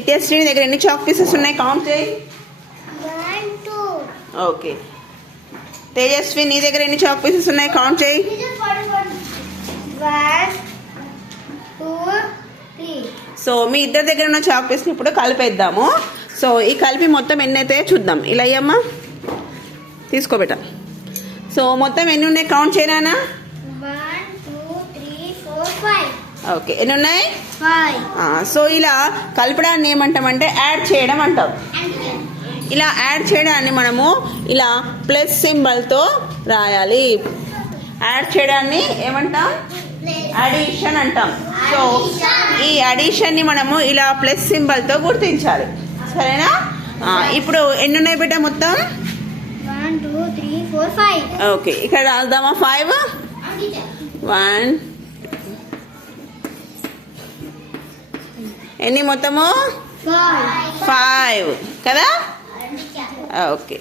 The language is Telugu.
నిత్యశ్రీ దగ్గర ఎన్ని చాక్ పీసెస్ ఉన్నాయి కౌంట్ చేయి. 1 2. ఓకే. తేజస్వి నీ దగ్గర ఎన్ని చాక్ పీసెస్ ఉన్నాయి కౌంట్ చేయి. 1 2 3. సో మీ ఇద్దరి దగ్గర ఉన్న చాక్ పీస్ని ఇప్పుడు కలిపేద్దాము. సో ఈ కలిపి మొత్తం ఎన్ని అయితే చూద్దాం. ఇలా అయ్యమ్మా తీసుకోబెట్ట. సో మొత్తం ఎన్ని ఉన్నాయి కౌంట్ చేయనా. 1 2 3 4 5. ఓకే ఎన్ని ఉన్నాయి 5. సో ఇలా కలపడాన్ని ఏమంటామంటే యాడ్ చేయడం అంటాం. ఇలా యాడ్ చేయడాన్ని మనము ఇలా ప్లస్ సింబల్తో రాయాలి. యాడ్ చేయడాన్ని ఏమంటాం అడిషన్ అంటాం. సో ఈ అడిషన్ని మనము ఇలా ప్లస్ సింబల్తో గుర్తించాలి. సరేనా. ఇప్పుడు ఎన్ని ఉన్నాయి బిడ్డ మొత్తం 1 2 3 4 5. ఓకే ఇక్కడ రాద్దామా 5. 1 ఎన్ని మొత్తము 5 కదా. ఓకే